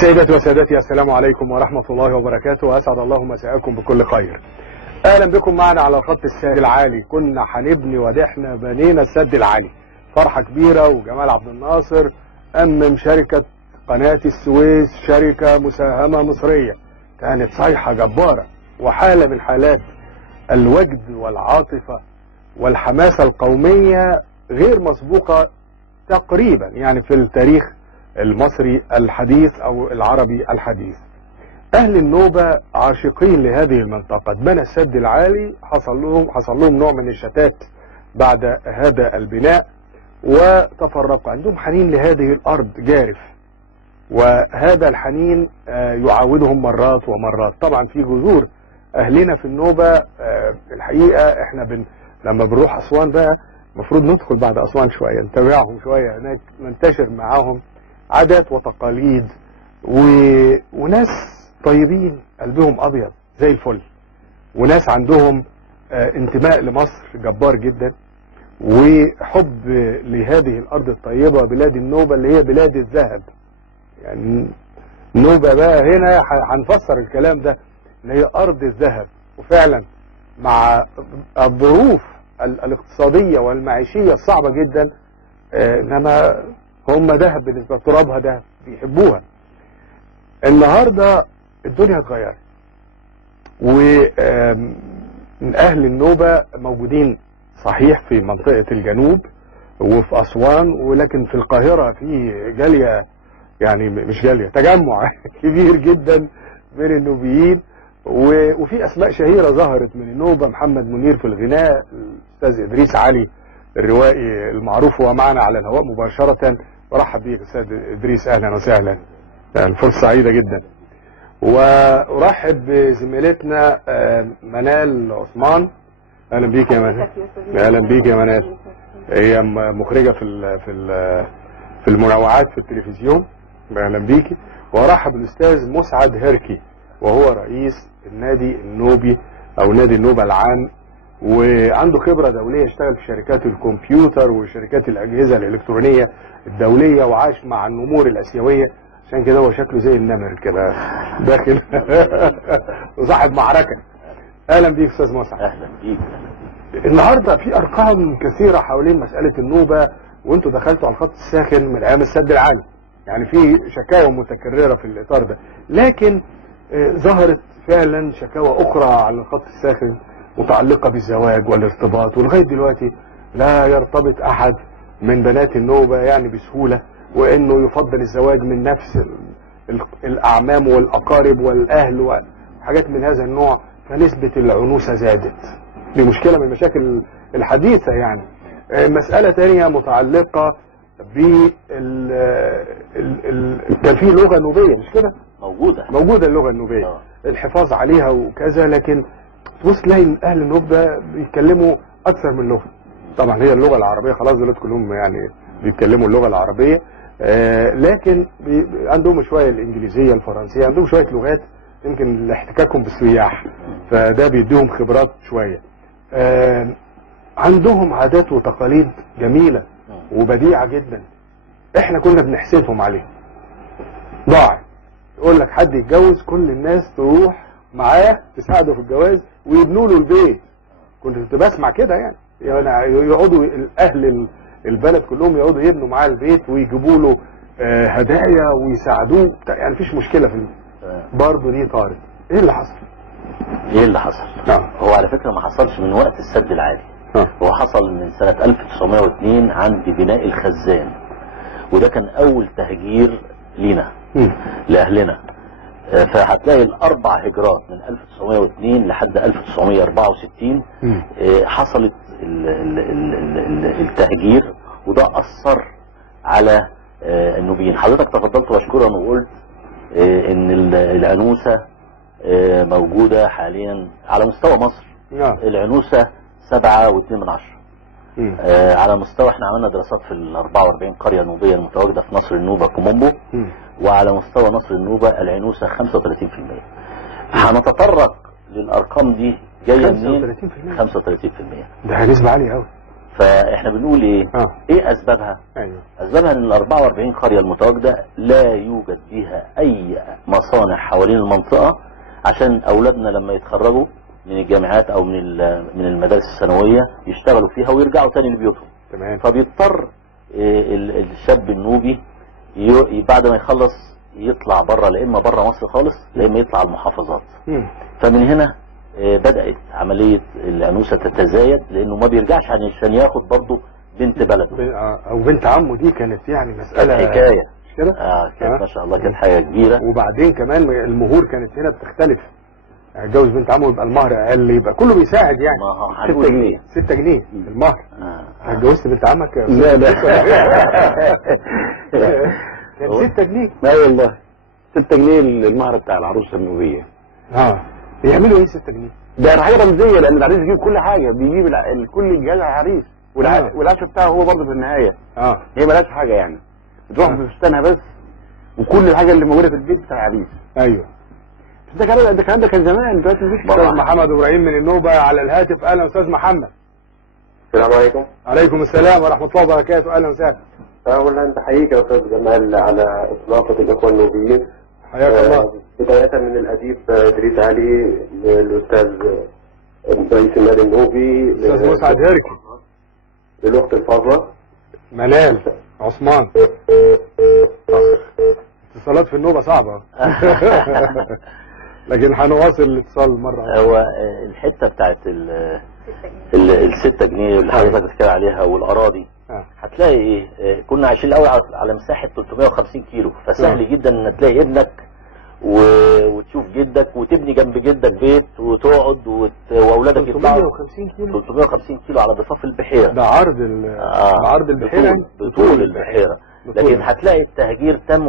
سيداتي وسادتي، السلام عليكم ورحمة الله وبركاته. أسعد الله مساءكم بكل خير. أهلا بكم معنا على خط السد العالي. كنا هنبني ودحنا بنينا السد العالي، فرحة كبيرة. وجمال عبد الناصر أمم شركة قناة السويس، شركة مساهمة مصرية، كانت صيحة جبارة وحالة من حالات الوجد والعاطفة والحماسة القومية غير مسبوقة تقريبا يعني في التاريخ المصري الحديث او العربي الحديث. اهل النوبة عاشقين لهذه المنطقة. بنى السد العالي، حصل لهم نوع من الشتات بعد هذا البناء وتفرقوا. عندهم حنين لهذه الارض جارف، وهذا الحنين يعاودهم مرات ومرات. طبعا في جذور اهلنا في النوبة. الحقيقة احنا لما بنروح اسوان بقى المفروض ندخل بعد اسوان شوية، نتابعهم شوية هناك، ننتشر معاهم عادات وتقاليد وناس طيبين قلبهم ابيض زي الفل، وناس عندهم انتماء لمصر جبار جدا، وحب لهذه الارض الطيبة بلاد النوبة اللي هي بلاد الذهب. يعني النوبة بقى هنا هنفسر الكلام ده اللي هي ارض الذهب. وفعلا مع الظروف الاقتصادية والمعيشية الصعبة جدا، انما هم دهب بالنسبة لترابها، دهب بيحبوها. النهاردة الدنيا اتغيرت، ومن اهل النوبة موجودين صحيح في منطقة الجنوب وفي اسوان، ولكن في القاهرة في جالية، يعني مش جالية، تجمع كبير جدا من النوبيين. وفي اسماء شهيرة ظهرت من النوبة، محمد منير في الغناء، الاستاذ ادريس علي الروائي المعروف هو معنا على الهواء مباشرة. ورحب بيك استاذ ادريس، اهلا وسهلا، الفرصة سعيدة جدا. وارحب بزميلتنا منال عثمان، اهلا بيك يا منال. اهلا بيك يا منال، هي مخرجة في المنوعات في التلفزيون، اهلا بيكي. وارحب بالاستاذ مسعد هركي، وهو رئيس النادي النوبي او نادي النوبة العام، وعنده خبرة دولية، اشتغل في شركات الكمبيوتر وشركات الأجهزة الإلكترونية الدولية، وعاش مع النمور الأسيوية، عشان كده هو شكله زي النمر كده داخل وصاحب معركة. أهلا بيك أستاذ مسعد. أهلا بيك. النهاردة في أرقام كثيرة حوالين مسألة النوبة، وانتوا دخلتوا على الخط الساخن من أيام السد العالي، يعني في شكاوى متكررة في الإطار ده، لكن ظهرت فعلا شكاوى أخرى على الخط الساخن متعلقة بالزواج والارتباط. ولغاية دلوقتي لا يرتبط أحد من بنات النوبة يعني بسهولة، وإنه يفضل الزواج من نفس الأعمام والأقارب والأهل وحاجات من هذا النوع. فنسبة العنوسة زادت، دي مشكلة من المشاكل الحديثة. يعني مسألة تانية متعلقة كان في لغة نوبية، مش كده؟ موجودة اللغة النوبية، الحفاظ عليها وكذا، لكن تبص تلاقي اهل النوبة بيتكلموا اكثر من لغة. طبعا هي اللغة العربية خلاص دلوقتي كلهم يعني بيتكلموا اللغة العربية، لكن عندهم شوية الانجليزية، الفرنسية، عندهم شوية لغات يمكن لاحتكاكهم بالسياح، فده بيديهم خبرات شوية. عندهم عادات وتقاليد جميلة وبديعة جدا، احنا كنا بنحسدهم عليها. ضاع يقول لك حد يتجوز كل الناس تروح معاه تساعده في الجواز ويبنوا له البيت. كنت بسمع كده يعني يقعدوا اهل البلد كلهم يقعدوا يبنوا معاه البيت ويجيبوا له هدايا ويساعدوه، يعني مفيش مشكله في برضه دي طارت. ايه اللي حصل؟ هو على فكره ما حصلش من وقت السد العالي. هو حصل من سنه 1902 عند بناء الخزان، وده كان اول تهجير لينا لاهلنا. فهتلاقي الاربع هجرات من 1902 لحد 1964 حصلت التهجير، وده اثر على النوبيين. حضرتك تفضلت مشكورا وقلت ان العنوسة موجودة حاليا على مستوى مصر. العنوسة 7.2. على مستوى، احنا عملنا دراسات في ال 44 قرية نوبية المتواجدة في نصر النوبة كومومبو، وعلى مستوى نصر النوبة العنوسة 35%. هنتطرق للأرقام دي جاية منين؟ 35%. ده نسبة عالية قوي. فاحنا بنقول ايه؟ ايه اسبابها؟ ايوه. اسبابها ان ال 44 قريه المتواجده لا يوجد فيها اي مصانع حوالين المنطقه، عشان اولادنا لما يتخرجوا من الجامعات او من المدارس الثانويه يشتغلوا فيها ويرجعوا تاني لبيوتهم. تمام. فبيضطر الشاب النوبي بعد ما يخلص يطلع بره، لا اما بره مصر خالص لا اما يطلع المحافظات. فمن هنا بدأت عملية العنوسة تتزايد، لانه ما بيرجعش عشان ياخد برضه بنت بلده او بنت عمه. دي كانت يعني مسألة حكاية كده. كانت ما شاء الله كانت حاجة كبيرة. وبعدين كمان المهور كانت هنا بتختلف، اتجوز بنت عمه يبقى المهر اقل، يبقى كله بيساعد يعني. 6 جنيه 6 جنيه المهر. اتجوزت بنت عمك؟ لا كان 6 جنيه. لا والله 6 جنيه المهر بتاع العروسه النوبيه. بيعملوا ايه 6 جنيه؟ ده حاجه رمزيه، لان العريس بيجيب كل حاجه، بيجيب كل الجهاز على العريس والعشاء بتاعه هو برضه في النهايه. هي مالهاش حاجه يعني، بتروح بفستانها بس، وكل الحاجه اللي موجوده في البيت بتاع العريس. ايوه. ده الكلام ده كان زمان، دلوقتي مفيش. استاذ محمد ابراهيم من النوبه على الهاتف. اهلا استاذ محمد. السلام عليكم. عليكم السلام ورحمه الله وبركاته. اهلا وسهلا. اولا انت حقيقي يا استاذ جمال على استضافه الاخوه النوبيين. حياك الله. بدايه من الاديب ادريس علي، للاستاذ رئيس النادي النوبي، الاستاذ مسعد هركي، للاخت الفاضله منال عثمان. اتصالات في النوبه صعبه. لكن هنواصل الاتصال مره. هو الحته بتاعت ال 6 جنيه اللي حضرتك بتتكلم عليها والاراضي، هتلاقي ايه؟ كنا عايشين الاول على مساحه 350 كيلو، فسهل جدا ان تلاقي ابنك وتشوف جدك وتبني جنب جدك بيت وتقعد واولادك يطلعوا. 350 كيلو 350 كيلو على ضفاف البحيره. ده عرض عرض البحيره، بطول البحيره. لكن هتلاقي التهجير تم